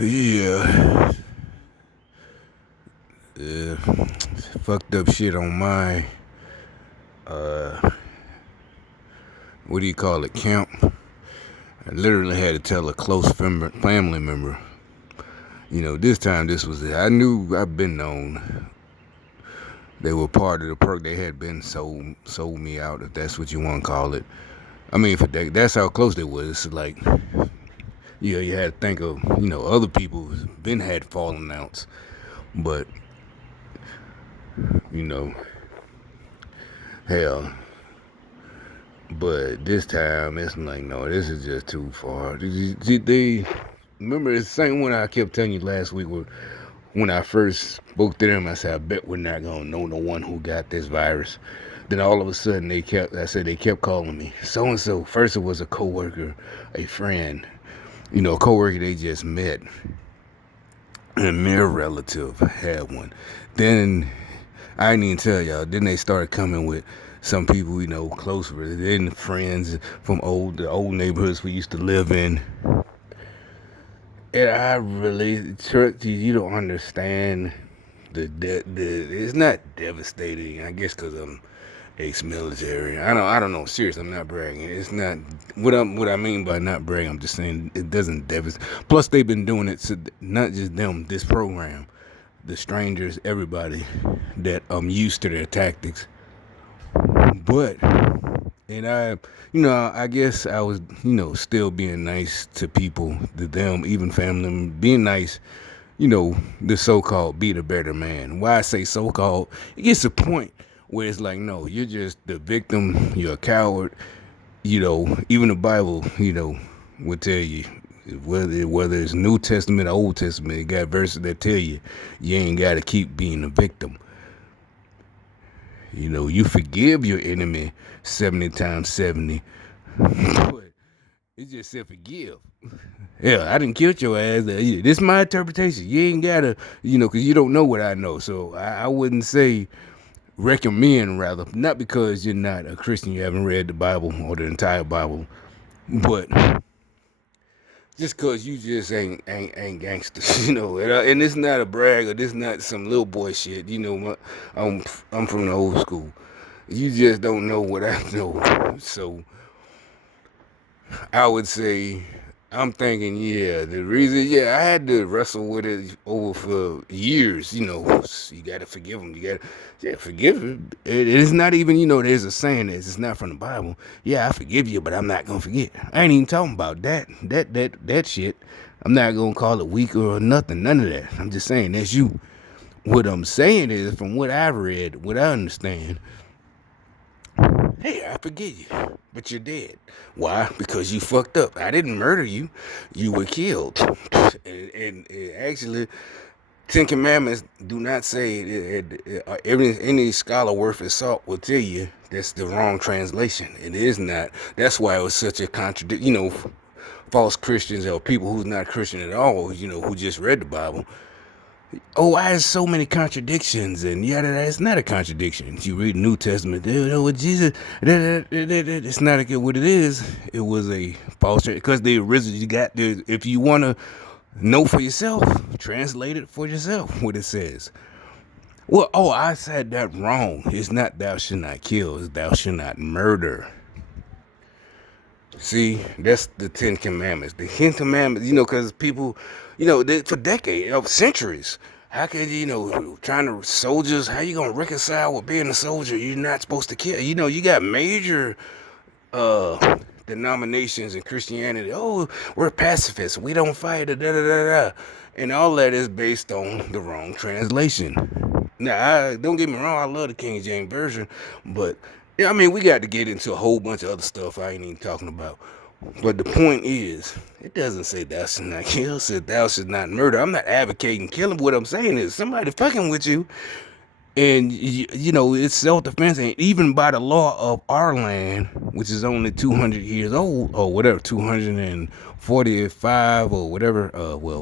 Yeah, fucked up shit on my, what do you call it, camp. I literally had to tell a close family member. This time this was it. I knew I've been known. They were part of the perk. They had been sold me out, if that's what you want to call it. I mean, that's how close they was. It's like, you had to think of, other people who's been had falling outs. But, you know, hell. But this time, it's like, no, this is just too far. They remember the same one I kept telling you last week when I first spoke to them. I said, I bet we're not gonna know no one who got this virus. Then all of a sudden they kept calling me so and so. First it was a coworker, a friend, a coworker they just met, and their relative had one. Then I didn't even tell y'all. Then they started coming with some people close, then friends from the old neighborhoods we used to live in. And I really, church, you don't understand it's not devastating. I guess because I'm ex-military. I don't know. Seriously, I'm not bragging. It's not what I mean by not bragging. I'm just saying it doesn't devastate. Plus, they've been doing it to not just them. This program, the strangers, everybody that used to their tactics. But and I guess I was, still being nice to people, to them, even family, being nice. The so-called be the better man. Why I say so-called? It gets to a point where it's like, no, you're just the victim. You're a coward. Even the Bible, would tell you, whether it's New Testament or Old Testament, it got verses that tell you ain't got to keep being a victim. You forgive your enemy 70 times 70. But it just said forgive. Yeah, I didn't kill your ass. This is my interpretation. You ain't gotta, because you don't know what I know. So I wouldn't say recommend, rather. Not because you're not a Christian, you haven't read the Bible or the entire Bible. But just cause you just ain't gangster, and it's not a brag or this not some little boy shit, I'm from the old school. You just don't know what I know. So I would say I'm thinking, the reason, I had to wrestle with it over for years. You gotta forgive them. You gotta, forgive them. It's not even, there's a saying that it's not from the Bible. Yeah, I forgive you, but I'm not gonna forget. I ain't even talking about that shit. I'm not gonna call it weak or nothing, none of that. I'm just saying that's you. What I'm saying is, from what I've read, what I understand, hey, I forgive you, but you're dead. Why? Because you fucked up. I didn't murder you. You were killed. And actually, Ten Commandments do not say, any scholar worth his salt will tell you that's the wrong translation. It is not. That's why it was such a contradiction. False Christians or people who's not Christian at all, who just read the Bible. Oh, why is so many contradictions? And it's not a contradiction. You read the New Testament, with Jesus, it's not what it is. It was a false, because the original, if you want to know for yourself, translate it for yourself, what it says. Well, I said that wrong. It's not thou shalt not kill, it's thou shalt not murder. See, that's the Ten Commandments. The Ten Commandments, because people, for decades, centuries, how could, trying to soldiers, how you going to reconcile with being a soldier? You're not supposed to kill. You got major denominations in Christianity. Oh, we're pacifists. We don't fight. Da, da, da, da. And all that is based on the wrong translation. Now, don't get me wrong. I love the King James Version, but we got to get into a whole bunch of other stuff I ain't even talking about. But the point is, it doesn't say thou shalt not kill. It says thou shalt not murder. I'm not advocating killing. What I'm saying is somebody fucking with you, and it's self-defense. And even by the law of our land, which is only 200 years old or whatever, 245 or whatever,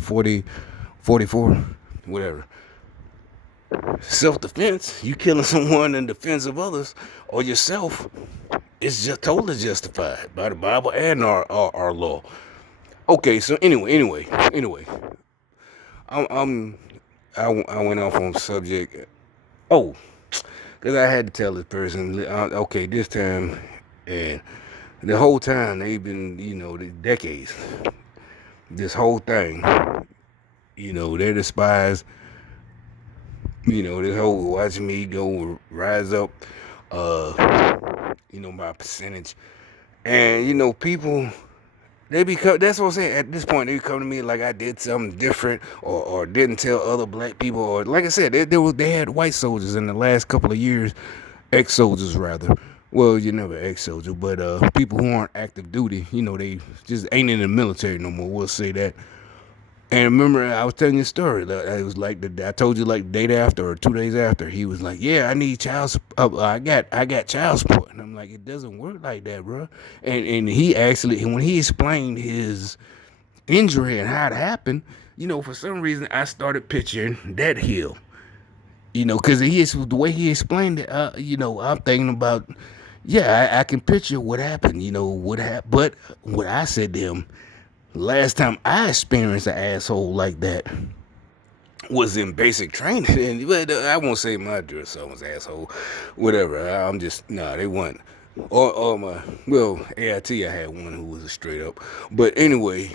40, 44, whatever. Self-defense, you killing someone in defense of others or yourself, it's just totally justified by the Bible and our law. Okay, so anyway, I'm I went off on subject. Oh, because I had to tell this person, okay, this time, and the whole time they've been, the decades, this whole thing, they're the spies, this whole watching me go rise up, my percentage, and people. They become, that's what I'm saying. At this point, they come to me like I did something different or didn't tell other black people. Or, like I said, they had white soldiers in the last couple of years, ex soldiers rather. Well, you never ex soldier, but people who aren't active duty, they just ain't in the military no more. We'll say that. And remember, I was telling you a story. It was like I told you like the day after or 2 days after. He was like, "Yeah, I need child. I got child support." And I'm like, "It doesn't work like that, bro." And he actually, when he explained his injury and how it happened, for some reason I started picturing that hill. Because the way he explained it. I'm thinking about, yeah, I can picture what happened. What happened, but what I said to him. Last time I experienced an asshole like that was in basic training, and but I won't say my drill sergeant was asshole, whatever. I'm just they weren't. Or my AIT, I had one who was a straight up. But anyway,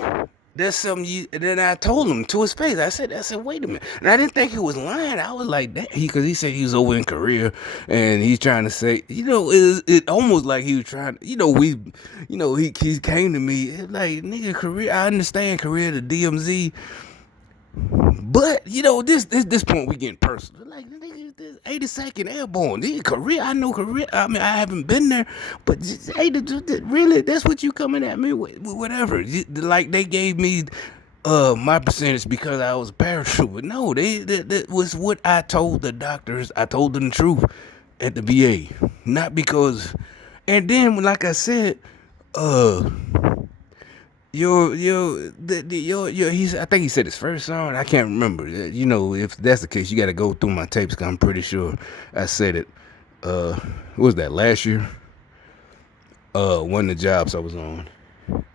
that's something and then I told him to his face. I said, wait a minute. And I didn't think he was lying. I was like, that. Because he said he was over in Korea and he's trying to say, it almost like he was trying, he came to me like, nigga, Korea, I understand Korea, the DMZ. But this point we getting personal. Like nigga, this 82nd Airborne, Korea. I know Korea. I mean, I haven't been there, but hey, really, that's what you coming at me with? Whatever. Like they gave me my percentage because I was a paratrooper. No, that was what I told the doctors. I told them the truth at the VA, not because. And then, like I said, he's, I think he said his first song. I can't remember. If that's the case, you got to go through my tapes. Cause I'm pretty sure I said it. What was that last year? One of the jobs I was on.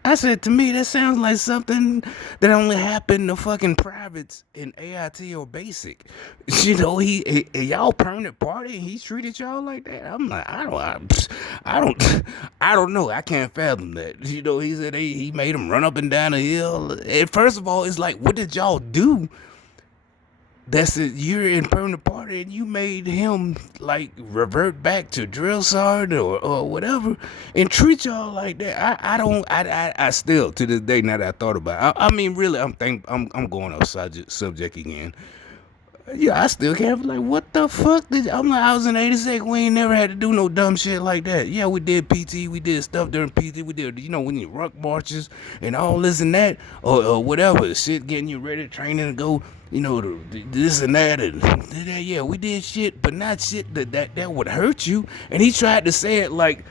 I said, to me, that sounds like something that only happened to fucking privates in AIT or basic. Y'all permanent party and he treated y'all like that. I'm like, I don't know. I can't fathom that. He said he made him run up and down the hill. And first of all, it's like, what did y'all do? That's it. You're in permanent party and you made him like revert back to drill sergeant or whatever and treat y'all like that. I still to this day now that I thought about it, I mean really I'm going off subject again. Yeah, I still can't be like, what the fuck I'm like, I was in 86, we ain't never had to do no dumb shit like that. Yeah, we did PT, we did stuff during PT, we did, we need ruck marches and all this and that, or whatever, shit getting you ready, training to go, this and that, and yeah, we did shit, but not shit that would hurt you. And he tried to say it like,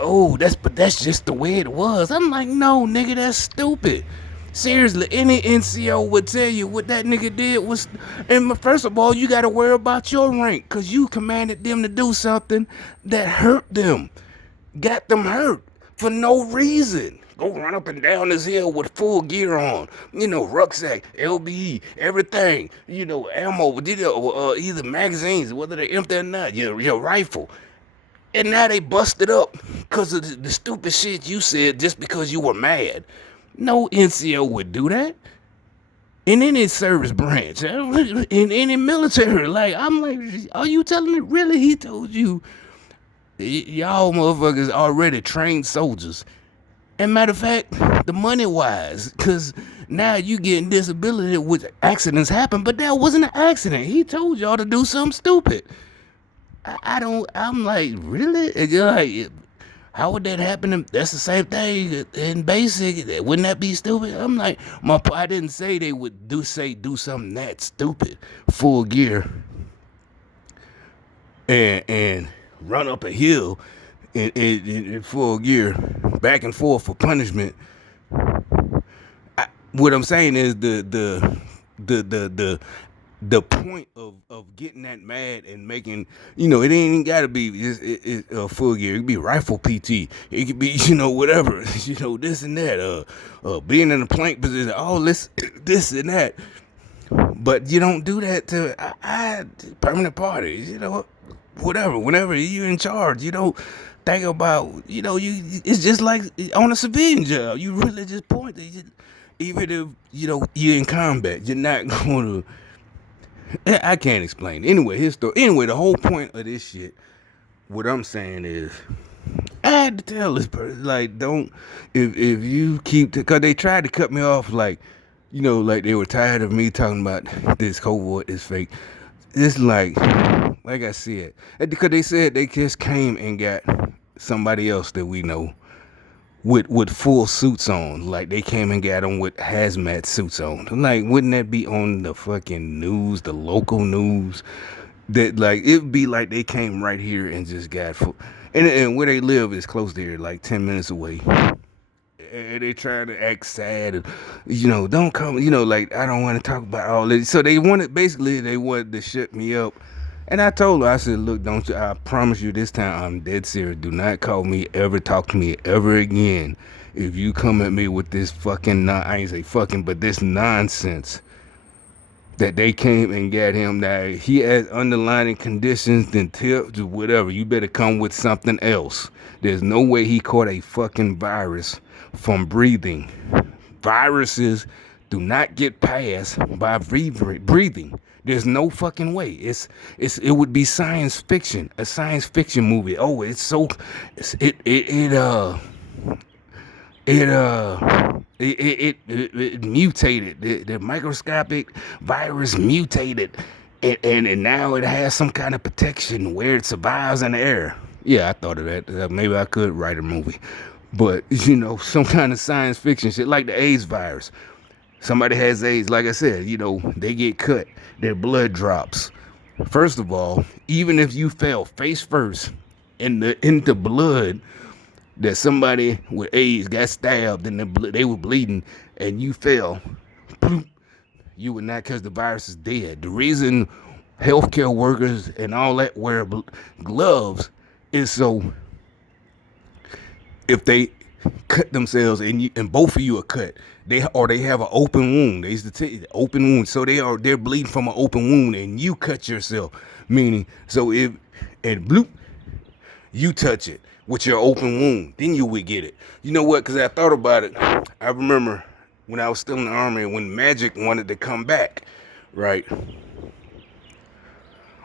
oh, that's just the way it was. I'm like, no, nigga, that's stupid. Seriously, any NCO would tell you what that nigga did was, and first of all, you gotta worry about your rank, cause you commanded them to do something that hurt them, got them hurt for no reason. Go run up and down this hill with full gear on, rucksack, LBE, everything, ammo, either magazines, whether they're empty or not, your rifle. And now they busted up because of the stupid shit you said just because you were mad. No NCO would do that. In any service branch, in any military. Like, I'm like, are you telling me really? He told you, y'all motherfuckers already trained soldiers. And matter of fact, the money wise, because now you getting disability, which accidents happen, but that wasn't an accident. He told y'all to do something stupid. I'm like, really? And you're like, how would that happen? That's the same thing in basic. Wouldn't that be stupid? I'm like, I didn't say they would do something that stupid. Full gear and run up a hill in full gear, back and forth for punishment. What I'm saying is the point of getting that mad and making, it ain't gotta be full gear. It could be rifle PT. It could be, whatever, this and that. Being in a plank position, all this and that. But you don't do that to permanent parties. Whatever. Whenever you're in charge, you don't think about. It's just like on a civilian job. You really just point. Even if you're in combat, you're not going to. I can't explain. Anyway, his story. Anyway, the whole point of this shit. What I'm saying is, I had to tell this person, like, don't, if you keep, because they tried to cut me off, like, like they were tired of me talking about this cohort is fake. It's like I said, because they said they just came and got somebody else that we know with full suits on. Like, they came and got them with hazmat suits on. Like, wouldn't that be on the fucking news, the local news? That, like, it'd be like they came right here and just got full. And where they live is close there, like 10 minutes away. And they trying to act sad and, don't come, like, I don't want to talk about all this. So they wanted to shut me up. And I told her, I said, look, don't you, I promise you this time, I'm dead serious. Do not call me, ever talk to me ever again. If you come at me with this fucking, I ain't say fucking, but this nonsense that they came and got him, that he has underlying conditions, then tips or whatever, you better come with something else. There's no way he caught a fucking virus from breathing. Viruses do not get passed by breathing. There's no fucking way. It would be science fiction, a science fiction movie. Oh, it's so it mutated. The microscopic virus mutated, and now it has some kind of protection where it survives in the air. Yeah, I thought of that. Maybe I could write a movie, but some kind of science fiction shit like the AIDS virus. Somebody has AIDS, like I said, they get cut, their blood drops. First of all, even if you fell face first into blood, that somebody with AIDS got stabbed and they were bleeding and you fell, you would not, because the virus is dead. The reason healthcare workers and all that wear gloves is so if they cut themselves and both of you are cut, they have an open wound. They used to tell you open wound, so they're bleeding from an open wound and you cut yourself, meaning so if and bloop, you touch it with your open wound, then you would get it. You know what? Because I thought about it. I remember when I was still in the army, when Magic wanted to come back, right?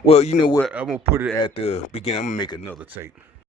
Well, you know what? I'm going to put it at the beginning. I'm going to make another tape.